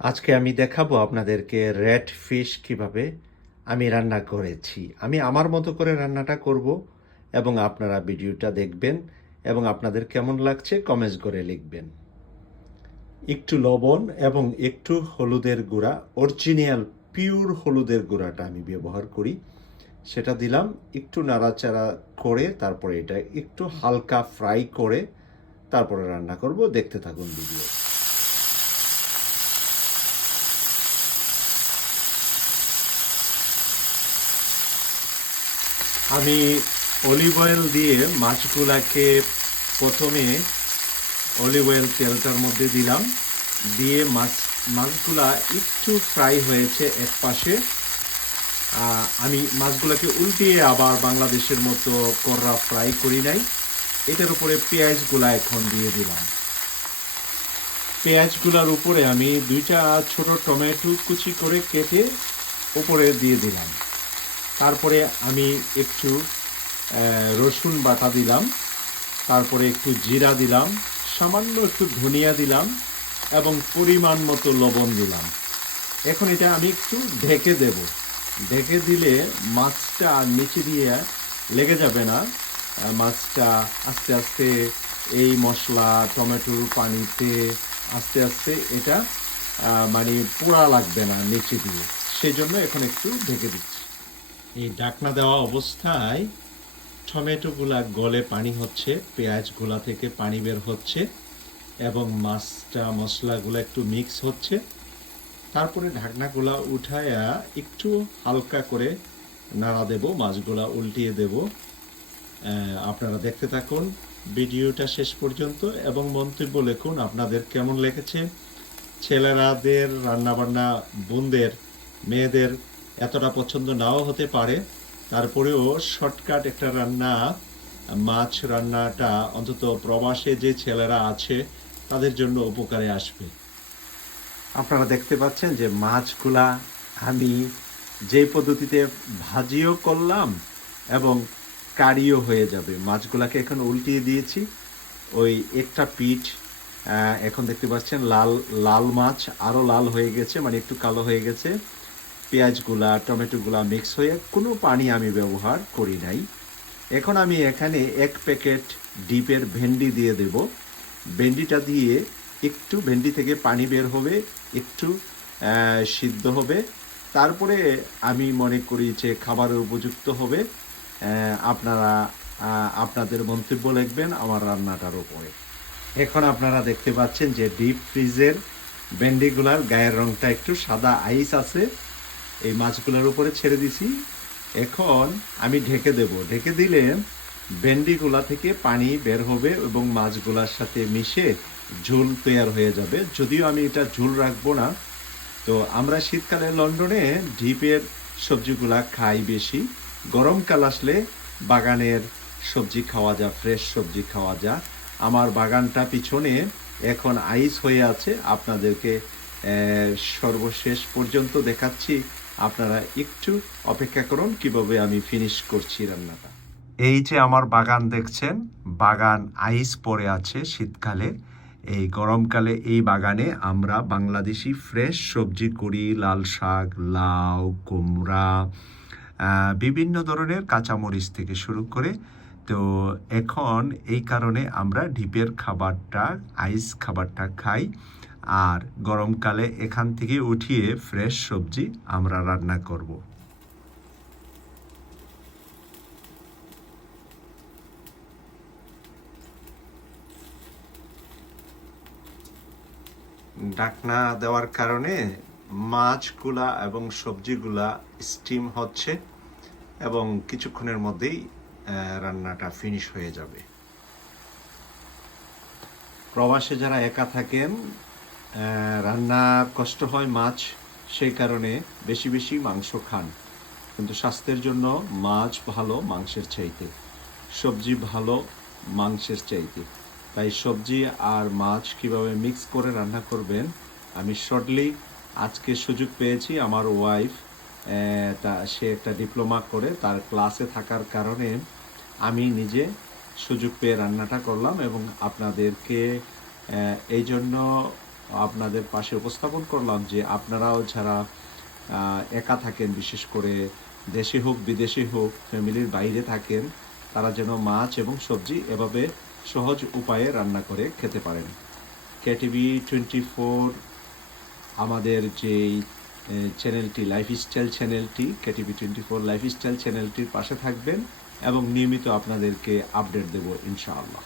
আজকে আমি দেখাবো আপনাদেরকে রেড ফিশ কীভাবে আমি রান্না করেছি। আমি আমার মতো করে রান্নাটা করব এবং আপনারা ভিডিওটা দেখবেন এবং আপনাদের কেমন লাগছে কমেন্টস করে লিখবেন। একটু লবণ এবং একটু হলুদের গুঁড়া, অরিজিনাল, পিওর হলুদের গুঁড়াটা আমি ব্যবহার করি। সেটা দিলাম, একটু নাড়াচাড়া করে তারপরে এটা একটু হালকা ফ্রাই করে তারপরে রান্না করব। দেখতে থাকুন ভিডিও আমি অলিভ অয়েল দিয়ে মাছগুলাকে প্রথমে অলিভ অয়েল তেলটার মধ্যে দিলাম। দিয়ে মাছ, মাছগুলা একটু ফ্রাই হয়েছে এক পাশে আমি মাছগুলোকে উল্টিয়ে আবার বাংলাদেশের মতো কররা ফ্রাই করি নাই। এটার উপরে পেঁয়াজগুলা এখন দিয়ে দিলাম। পেঁয়াজগুলার উপরে আমি দুইটা ছোট টমেটো কুচি করে কেটে উপরে দিয়ে দিলাম। তারপরে আমি একটু রসুন বাটা দিলাম, তারপরে একটু জিরা দিলাম, সামান্য একটু ধনিয়া দিলাম এবং পরিমাণ মতো লবণ দিলাম। এখন এটা আমি একটু ঢেকে দেব। ঢেকে দিলে মাছটা নিচে দিয়ে লেগে যাবে না। মাছটা আস্তে আস্তে এই মশলা টমেটোর পানিতে আস্তে আস্তে এটা মানে পোড়া লাগবে না নিচে দিয়ে। সেই জন্য এখন একটু ঢেকে দিচ্ছি। এই ডাকনা দেওয়া অবস্থায় টমেটোগুলা গলে পানি হচ্ছে, পেঁয়াজগুলা থেকে পানি বের হচ্ছে এবং মাছটা, মশলাগুলো একটু মিক্স হচ্ছে। তারপরে ঢাকনাগুলা উঠায়া একটু হালকা করে নাড়া দেব, মাছগুলা উল্টিয়ে দেব। আপনারা দেখতে থাকুন ভিডিওটা শেষ পর্যন্ত এবং মন্তব্য লিখুন আপনাদের কেমন লেগেছে। ছেলেরাদের, রান্নাবান্না বোনদের, মেয়েদের এতটা পছন্দ নাও হতে পারে। তারপরেও শর্টকাট একটা রান্না, মাছ রান্নাটা অন্তত প্রবাসে যে ছেলেরা আছে, তাদের জন্য উপকারে আসবে। আপনারা দেখতে পাচ্ছেন যে মাছগুলা আমি যে পদ্ধতিতে ভাজিও করলাম এবং কারিও হয়ে যাবে। মাছগুলাকে এখন উল্টিয়ে দিয়েছি। ওই একটা পিঠ এখন দেখতে পাচ্ছেন লাল লাল মাছ আরও লাল হয়ে গেছে মানে একটু কালো হয়ে গেছে। পেঁয়াজগুলা, টমেটোগুলা মিক্স হয়ে কোনো পানি আমি ব্যবহার করি নাই। এখন আমি এখানে এক প্যাকেট ডিপের ভেন্ডি দিয়ে দেব। ভেন্ডিটা দিয়ে একটু ভেন্ডি থেকে পানি বের হবে, একটু সিদ্ধ হবে। তারপরে আমি মনে করি যে খাবারের উপযুক্ত হবে। আপনারা আপনাদের মন্তব্য লিখবেন আমার রান্নাটার উপরে। এখন আপনারা দেখতে পাচ্ছেন যে ডিপ ফ্রিজের ভেন্ডিগুলার গায়ের রংটা একটু সাদা আইস আছে। এই মাছগুলোর উপরে ছেড়ে দিছি। এখন আমি ঢেকে দেব। ঢেকে দিলে ভেন্ডিগুলা থেকে পানি বের হবে এবং মাছগুলার সাথে মিশে ঝোল তৈরি হয়ে যাবে। যদিও আমি এটা ঝোল রাখব না। তো আমরা শীতকালে লন্ডনে ঢিপের সবজিগুলা খাই বেশি। গরমকাল আসলে বাগানের সবজি খাওয়া যা, ফ্রেশ সবজি খাওয়া যা। আমার বাগানটা পিছনে এখন আইস হয়ে আছে। আপনাদেরকে সর্বশেষ পর্যন্ত দেখাচ্ছি। আপনারা একটু অপেক্ষা করুন, কীভাবে আমি ফিনিশ করছি রান্নাটা। এই যে আমার বাগান দেখছেন, বাগান আইস পড়ে আছে শীতকালে। এই গরমকালে এই বাগানে আমরা বাংলাদেশি ফ্রেশ সবজি করি, লাল শাক, লাউ, কুমড়া বিভিন্ন ধরনের কাঁচামরিচ থেকে শুরু করে। তো এখন এই কারণে আমরা ডিপের খাবারটা, আইস খাবারটা খাই। আর গরমকালে এখান থেকে উঠিয়ে ফ্রেশ সবজি আমরা রান্না করব। ডাকনা দেওয়ার কারণে মাছগুলা এবং সবজিগুলা স্টিম হচ্ছে এবং কিছুক্ষণের মধ্যেই রান্নাটা ফিনিশ হয়ে যাবে। প্রবাসে যারা একা থাকেন রান্না কষ্ট হয় মাছ, সেই কারণে বেশি বেশি মাংস খান। কিন্তু স্বাস্থ্যের জন্য মাছ ভালো মাংসের চাইতে। সবজি ভালো মাংসের চাইতে। তাই সবজি আর মাছ কীভাবে মিক্স করে রান্না করবেন, আমি শর্টলি আজকে সুযোগ পেয়েছি আমার ওয়াইফ তা, সে একটা ডিপ্লোমা করে, তার ক্লাসে থাকার কারণে আমি নিজে সুযোগ পেয়ে রান্নাটা করলাম এবং আপনাদেরকে এই জন্য আপনাদের পাশে উপস্থাপন করলাম যে আপনারাও যারা একা থাকেন, বিশেষ করে দেশে হোক, বিদেশে হোক, ফ্যামিলির বাইরে থাকেন, তারা যেন মাছ এবং সবজি এভাবে সহজ উপায়ে রান্না করে খেতে পারেন। কেটিভি টোয়েন্টি ফোর, আমাদের যেই চ্যানেলটি, লাইফস্টাইল চ্যানেলটি, কেটিভি টোয়েন্টি ফোর লাইফস্টাইল চ্যানেলটির পাশে থাকবেন এবং নিয়মিত আপনাদেরকে আপডেট দেব, ইনশাআল্লাহ।